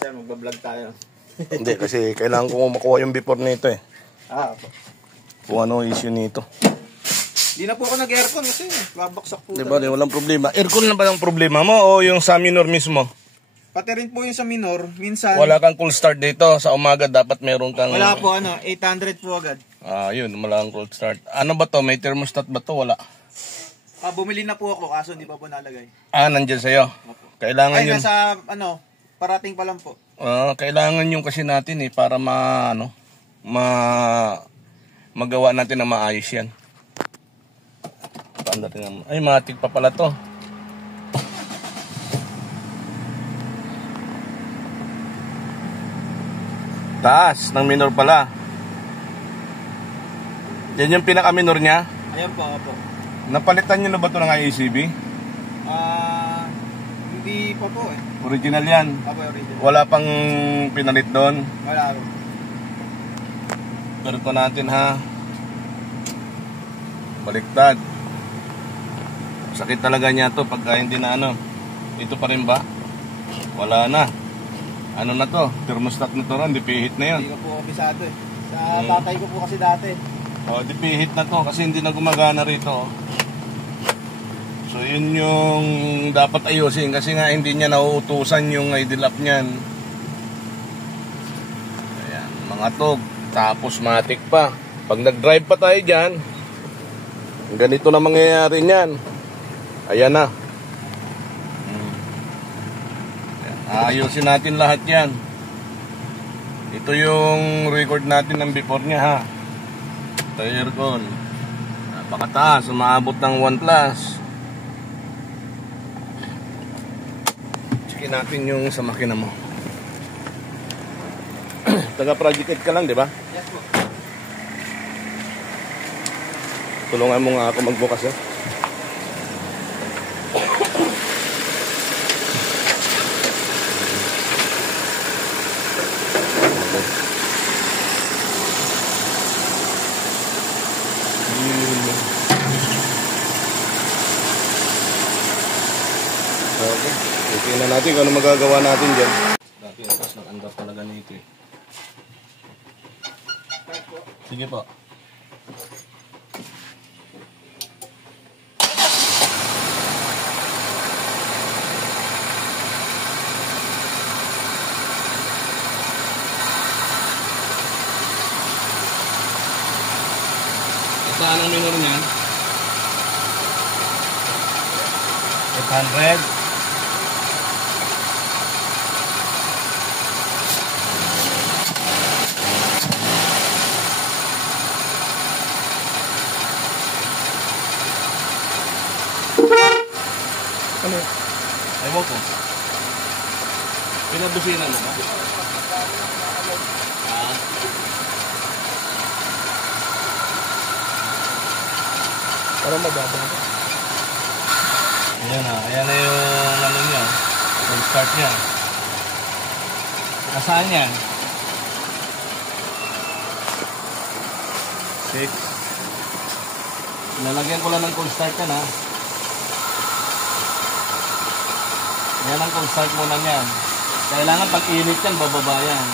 Sir, magbablog tayo. Hindi, kasi kailangan ko makuha yung before nito eh. Opo. Kung ano issue nito. Hindi na po ako nag-aircon kasi babaksak po. Diba, walang problema. Aircon na ba ang problema mo o yung sa minor mismo? Pati rin po yung sa minor, minsan... Wala kang cool start dito. Sa umaga dapat meron kang... Wala po, 800 po agad. Yun, wala kang cool start. Ano ba to? May thermostat ba to? Wala. Bumili na po ako, kaso hindi pa po nalagay. Nandyan sa'yo. Kailangan Ay, yun. nasa, parating pa lang po. Kailangan yung kasi natin eh, para magawa natin na maayos yan. Ay, matik pa pala to. Taas ng minor pala. Yan yung pinaka-minor niya. Ayan po, opo. Napalitan nyo na ba ito ng IACB? Hindi pa po eh. Original yan. Opo, original. Wala pang pinalit doon. Wala po. Pero ito natin ha. Baliktad. Sakit talaga niya to pagka hindi na Ito pa rin ba? Wala na. Ano na to? Thermostat na to ron, dipihit na yun. Hindi ko po kabisado eh. Sa tatay ko po kasi dati. Dipihit na to kasi hindi na gumagana rito. So yun yung dapat ayusin kasi nga hindi niya nauutusan yung idle up niyan. Ayan, mga tog. Tapos matik pa. Pag nag-drive pa tayo dyan, ganito na mangyayari niyan. Ayan na. Ayusin natin lahat yan. Ito yung record natin ng before niya ha. Ito yung aircon. Napakataas, umaabot ng 1+. Checkin natin yung sa makina mo. Taga-project ka lang, di ba? Yes po. Tulungan mo nga ako magbukas eh. Okay. Tingnan natin kung ano magagawa natin dyan. Dati atas ng andar talaga nito eh. Sige po. Saan ang minor niyan? 800. Ano? Ewan ko. Pinabusinan mo ba? Parang mababa. Ayan na. Ayan na yung niya. Yung start niya. Nasaan yan? 6. Lalagyan ko lang ng cold start yan ha. Yan ang cold start muna niyan. Kailangan pag init yan, bababa yan.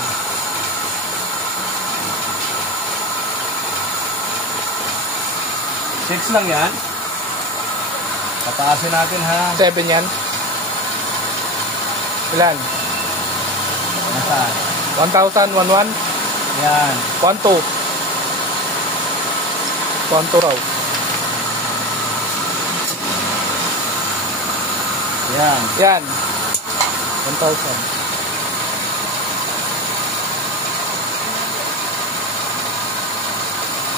6 lang yan. Pataasin natin ha. 7 yan. Ilan? Nasaan? 1,000, 1,1? Yan. 1,2. 1,2 raw. Yan. Yan. 1,000.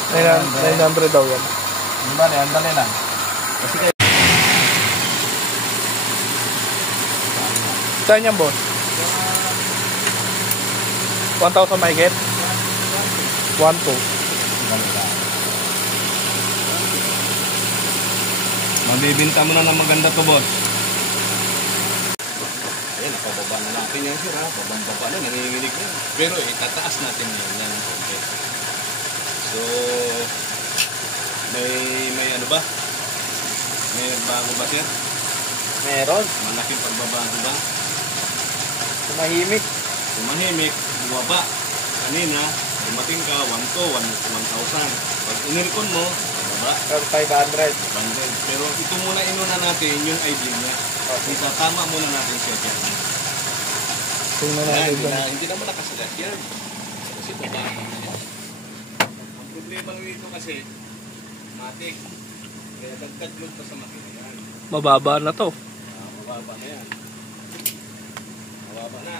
900 daw yan. Ano ba? Andali lang. Kasi kayo. Saan yan, boss? 1,000 mahigit? 1,2. Mabibinta mo na ng maganda to, boss. Ayun, napababa na natin yan, sir, ha? Babang-baba na, nanginginig na. Pero itataas natin yan ng konti. So, may ano ba? May bago ba, sir? Meron. Malaking pagbabago ba? Tumahimik. tumahimik, bumaba. Kanina, dumating ka, 1,000. Pag inirkon mo, bumaba. 500. 100. Pero ito muna inuna natin yung idea niya. Itatama muna natin siya dyan. Tingnan Yan, natin dyan. hindi naman nakasilat yan. Kasi baba na yan. Ang problema nito kasi, matik. Kaya dagdag load pa sa makina yan. Mababa na to. Mababa na yan. Mababa na.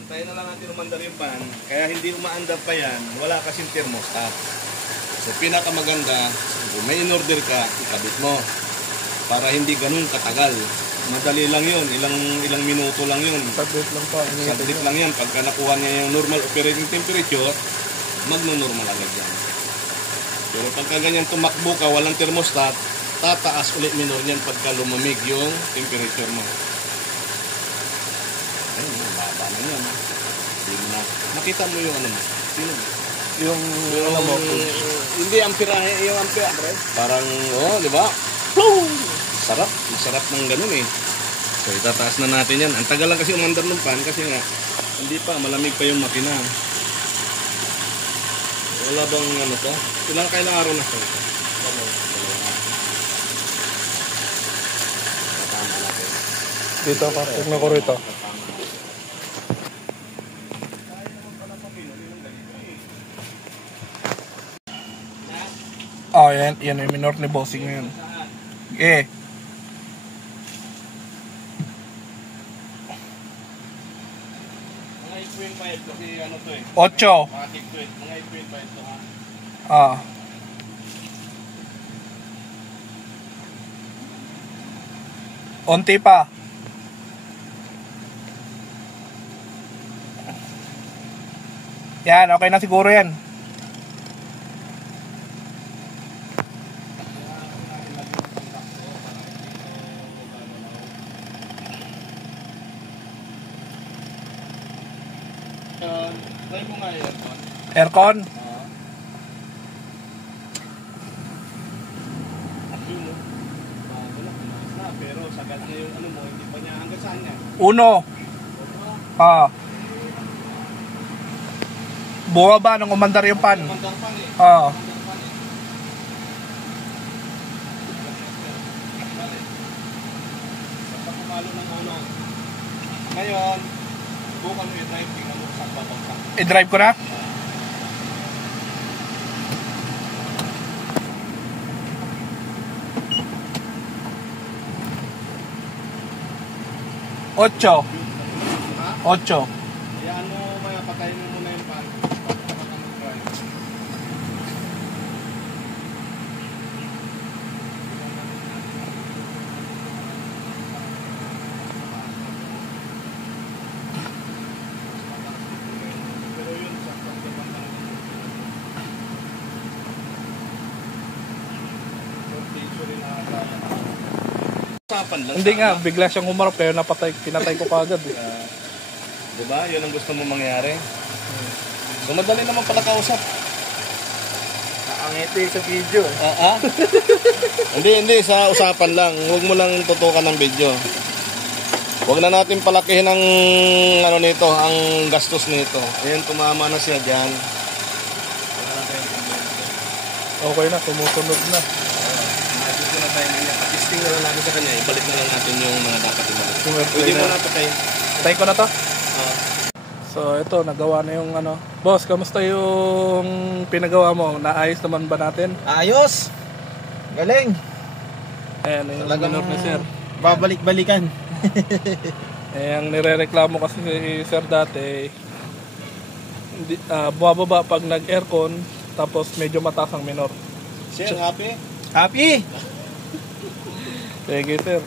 Hintayin na lang natin umandar yung pan. Kaya hindi umaandar pa yan, wala kasing thermostat. So pinakamaganda, kung may in-order ka, ikabit mo. Para hindi ganun katagal. Madali lang yun, ilang minuto lang yun. Saglit lang pa. Saglit lang yan. Pagka nakuha niya yung normal operating temperature, magno-normal agad yan. Pero pagka ganyan tumakbo ka, walang thermostat, tataas ulit minor niyan pagka lumamig yung temperature mo. Ayun, baba na yan. Na. Nakita mo yung ano mo? Sino mo? Yung alam mo. Hindi amperahe, yung ampere. Parang, di ba? Sarap. Masarap ng ganun eh. So, itataas na natin yan. Ang tagal lang kasi umandar ng pan kasi nga, hindi pa, malamig pa yung makina. Wala bang ano to? Kailang araw na to? Tatama natin. Dito ka. Tignan ko rito. Oh, yan yung minor ni bossing ngayon. Eh. Mga 8.5 kasi ano to eh. 8. Mga 8.5 to ha. Ah. Unti pa. Yan, okay na siguro yan. Try mo nga yun. Aircon. Pero sagad na yung ano mo, hindi pa niya hanggang saan niya. 1. Ah. Bumaba nung umandar yung pan. Mandar pan eh. Ah. Basta pumalo ng ano. Ngayon, bukan mo i-drive, tingnan mo saan babangka. I-drive ko na. Ocho. Ha? 8. Hayaan mo, maya patayin mo muna yung pan. Pagka ka mag-drive. Pero yun, sa pagkabangka. Usapan lang. Hindi nga, bigla siyang humarap kaya pinatay ko kagad eh. Diba? Yun ang gusto mo mangyari. So madali naman pala kausap. Ang ito sa video. Hindi, sa usapan lang. Huwag mo lang tutukan ng video. Huwag na natin palakihin ang ano nito, ang gastos nito. Ayan, tumama na siya dyan. Okay na, sumusunod na. Maayos na tayo niya. At-testing na lang natin sa kanya. Ibalik na lang natin yung mga dapat ibalik. Sumerte Pwede mo na. na patay. Patay ko na to. So ito, nagawa na yung ano. Boss, kamusta yung pinagawa mo? Naayos naman ba natin? Ayos! Galing! Ayan, yung Talagang minor ni sir. babalik-balikan. Eh, ang nirereklamo kasi si sir dati, bumababa pag nag-aircon, tapos medyo mataas ang minor. Sir, happy? Happy! Sige sir.